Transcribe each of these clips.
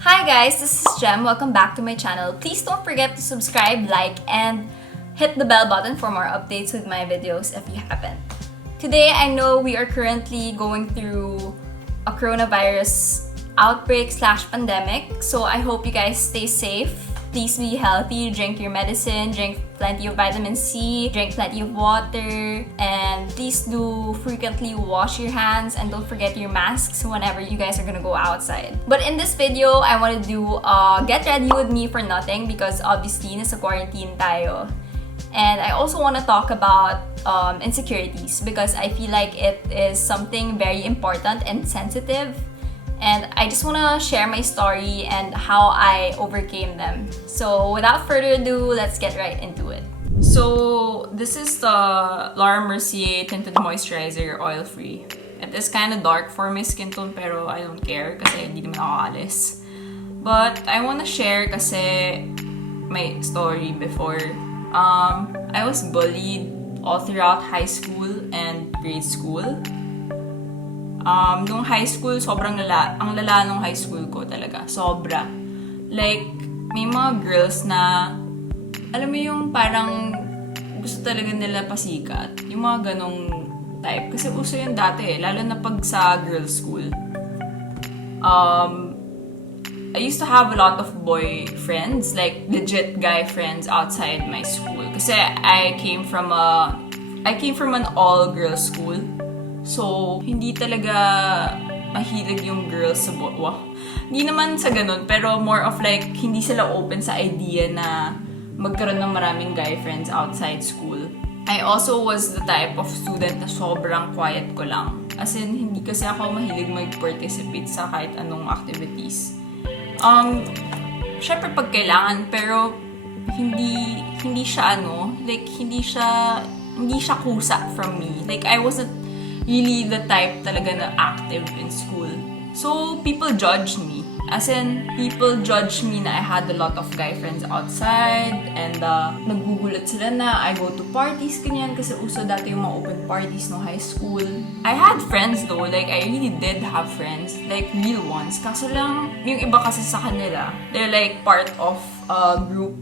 Hi guys, this is Jem. Welcome back to my channel. Please don't forget to subscribe, like, and hit the bell button for more updates with my videos if you haven't. Today, I know we are currently going through a coronavirus outbreak/pandemic, so I hope you guys stay safe. Please be healthy, drink your medicine, drink plenty of vitamin C, drink plenty of water, and please do frequently wash your hands and don't forget your masks whenever you guys are gonna go outside. But in this video, I want to do get ready with me for nothing because obviously nasa quarantine tayo. And I also want to talk about insecurities because I feel like it is something very important and sensitive. And I just want to share my story and how I overcame them. So without further ado, let's get right into it. So this is the Laura Mercier Tinted Moisturizer Oil-Free. It is kind of dark for my skin tone pero I don't care kasi hindi naman ako alis. But I want to share kasi my story before. I was bullied all throughout high school and grade school. Nung high school, sobrang lala. Ang lala nung high school ko talaga. Sobra. Like, may mga girls na, alam mo yung parang gusto talaga nila pasikat. Yung mga ganong type. Kasi uso yun dati lalo na pag sa girls' school. I used to have a lot of boy friends, like legit guy friends outside my school. Kasi I came from an all-girls school. So, hindi talaga mahilig yung girls sa Hindi naman sa ganun, pero more of like, hindi sila open sa idea na magkaroon ng maraming guy friends outside school. I also was the type of student na sobrang quiet ko lang. As in, hindi kasi ako mahilig mag-participate sa kahit anong activities. Syempre pag kailangan, pero hindi siya hindi siya kusa from me. Like, I wasn't really the type talaga na active in school. So, people judged me. As in, people judged me na I had a lot of guy friends outside and nagugulat sila na I go to parties kanyan kasi uso dati yung mga open parties no high school. I had friends though, like I really did have friends, like real ones. Kaso lang, yung iba kasi sa kanila, they're like part of a group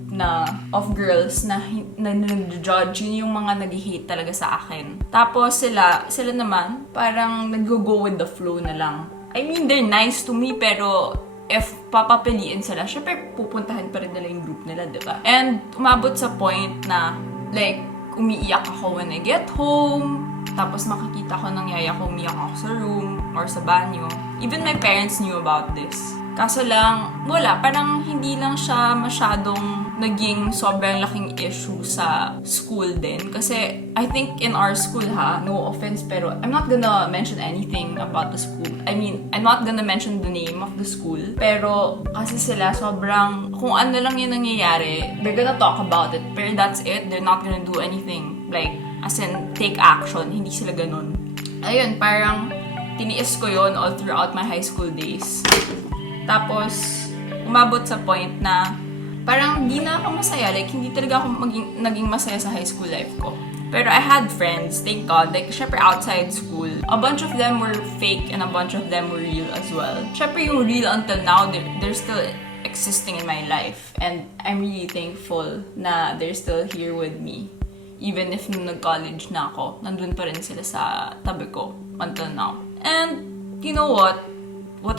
of girls na nag-judge, yun yung mga nag-hate talaga sa akin. Tapos sila naman, parang nag-go with the flow na lang. I mean, they're nice to me, pero if papapiliin sila, syempre pupuntahan pa rin nila yung group nila, diba? And umabot sa point na, like, umiiyak ako when I get home, tapos makikita ko ng yaya ko umiyak ako sa room or sa banyo. Even my parents knew about this. Kaso lang, wala, parang hindi lang siya masyadong naging sobrang laking issue sa school din. Kasi I think in our school no offense, pero I'm not gonna mention anything about the school. I mean, I'm not gonna mention the name of the school. Pero kasi sila sobrang, kung ano lang yung nangyayari, they're gonna talk about it. Pero that's it, they're not gonna do anything. Like, as in, take action. Hindi sila ganun. Ayun, parang tiniis ko yun all throughout my high school days. Tapos, umabot sa point na parang di na ako masaya. Like, hindi talaga ako naging masaya sa high school life ko. Pero I had friends, thank God. Like, syempre outside school, a bunch of them were fake and a bunch of them were real as well. Syempre yung real until now, they're still existing in my life. And I'm really thankful na they're still here with me. Even if nung nag-college na ako, nandun pa rin sila sa tabi ko until now. And, you know what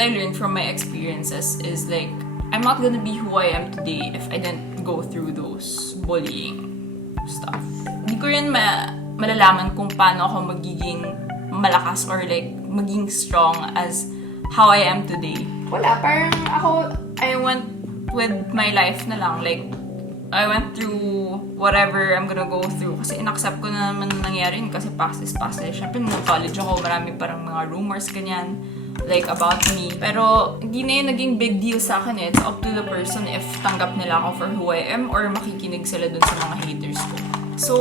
I learned from my experiences is like, I'm not gonna be who I am today if I didn't go through those bullying stuff. Hindi ko rin malalaman kung paano ako magiging malakas or like maging strong as how I am today. Wala, parang ako, I went with my life na lang. Like, I went through whatever I'm gonna go through. Kasi inaccept ko na naman nangyari yun kasi past is past. Siyempre, nung college ako, marami parang mga rumors, ganyan, like, about me. Pero, hindi na yun naging big deal sa akin. It's up to the person if tanggap nila ako for who I am or makikinig sila dun sa mga haters ko. So,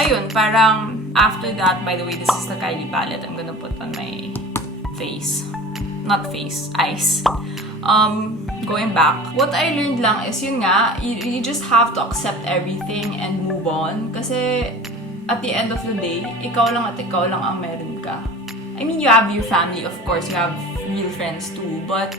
ayun, parang after that, by the way, this is the Kylie palette I'm gonna put on my face. Not face, eyes. Going back, what I learned lang is yun nga, you just have to accept everything and move on. Kasi at the end of the day, ikaw lang ang meron ka. I mean, you have your family, of course, you have real friends too, but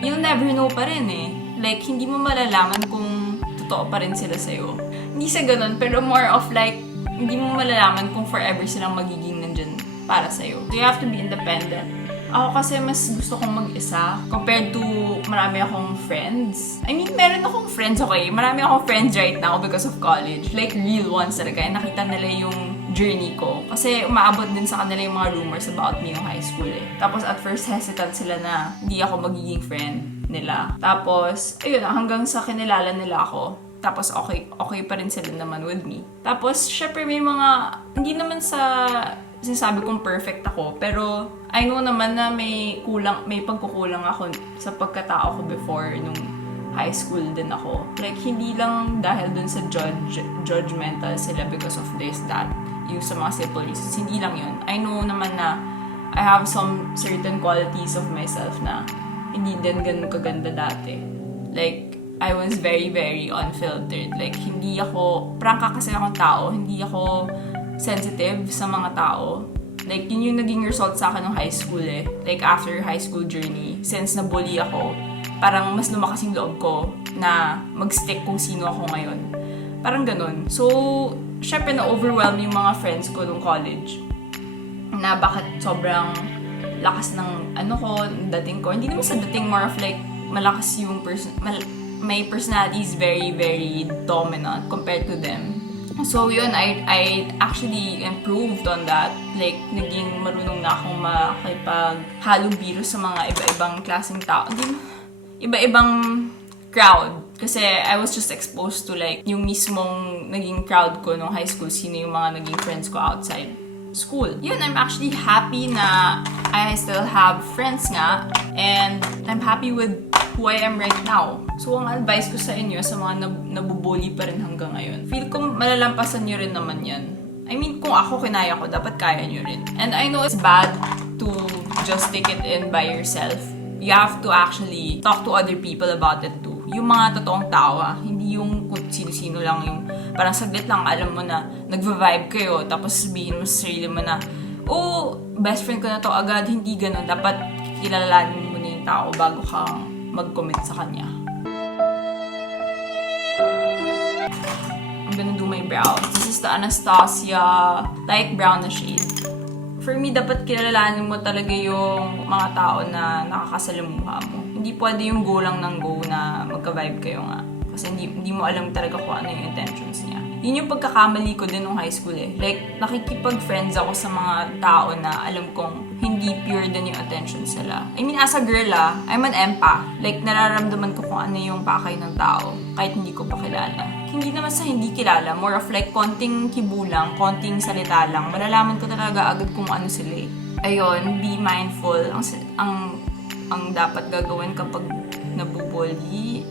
you'll never know pa rin eh. Like, hindi mo malalaman kung totoo pa rin sila sa'yo. Hindi sa ganun, pero more of like, hindi mo malalaman kung forever silang magiging nandyan para sa'yo. So, you have to be independent. Ako kasi mas gusto kong mag-isa compared to marami akong friends. I mean, meron akong friends, okay? Marami akong friends right now because of college. Like, real ones talaga. Nakita nila yung journey ko. Kasi umaabot din sa kanila yung mga rumors about me yung high school eh. Tapos at first hesitant sila na hindi ako magiging friend nila. Tapos, ayun, hanggang sa kinilala nila ako. Tapos okay pa rin sila naman with me. Tapos, syempre may mga, hindi naman sa sinasabi kong perfect ako, pero I know naman na may pagkukulang ako sa pagkatao ko before nung high school din ako. Like, hindi lang dahil dun sa judgmental sila because of this, that, yung sa mga simple reasons. Hindi lang yun. I know naman na I have some certain qualities of myself na hindi din ganun kaganda dati. Like, I was very, very unfiltered. Like, hindi ako, prangka kasi akong tao, hindi ako sensitive sa mga tao. Like, yun yung naging result sa akin ng high school eh. Like, after high school journey, since nabully ako, parang mas lumakas yung loob ko na mag-stick kung sino ako ngayon. Parang ganun. So, syempre na-overwhelm yung mga friends ko nung college. Na bakit sobrang lakas ng dating ko. Hindi naman sa dating, more of like, malakas yung my personality is very, very dominant compared to them. So, yun, I actually improved on that. Like, naging marunong na akong makipaghalong biro sa mga iba-ibang klaseng tao. Iba-ibang crowd. Kasi I was just exposed to like, yung mismong naging crowd ko nung high school, sino yung mga naging friends ko outside school. Yun, I'm actually happy na I still have friends nga. And I'm happy with who I am right now. So, ang advice ko sa inyo, sa mga nabubully pa rin hanggang ngayon, feel ko malalampasan nyo rin naman yan. I mean, kung ako kinaya ko, dapat kaya nyo rin. And I know it's bad to just take it in by yourself. You have to actually talk to other people about it too. Yung mga totoong tao, hindi yung kung sino-sino lang, yung parang saglit lang alam mo na nagva-vibe kayo, tapos sabihin mo sa sarili mo na, oh, best friend ko na to agad. Hindi ganun. Dapat kilalanin mo na yung tao bago kang mag-commit sa kanya. I'm gonna do my brows. This is the Anastasia light brown na shade. For me, dapat kilalanin mo talaga yung mga tao na nakakasalamuha mo. Hindi pwede yung go lang ng go na magka-vibe kayo nga. Kasi hindi mo alam talaga kung ano yung intentions niya. Yun yung pagkakamali ko din nung high school eh. Like, nakikipag-friends ako sa mga tao na alam kong hindi pure din yung attention sila. I mean, as a girl I'm an empath. Like, nararamdaman ko kung ano yung pakay ng tao kahit hindi ko pa kilala. Hindi naman sa hindi kilala, more of like konting kibulang, konting salita lang. Malalaman ko talaga agad kung ano sila eh. Ayun, be mindful. Ang dapat gagawin kapag nabubully.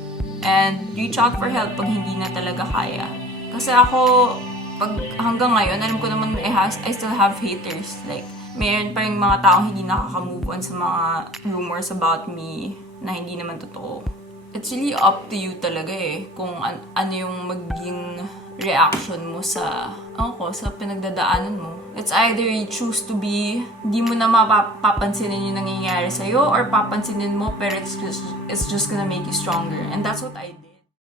And reach out for help pag hindi na talaga kaya. Kasi ako, pag hanggang ngayon, alam ko naman I still have haters. Like, mayroon pa yung mga taong hindi nakaka-move on sa mga rumors about me na hindi naman totoo. It's really up to you talaga eh, kung ano yung magiging reaction mo sa pinagdadaanan mo. It's either you choose to be, hindi mo na mapapansinin yung nangyayari sa'yo, or papansinin mo, pero it's just gonna make you stronger. And that's what I did.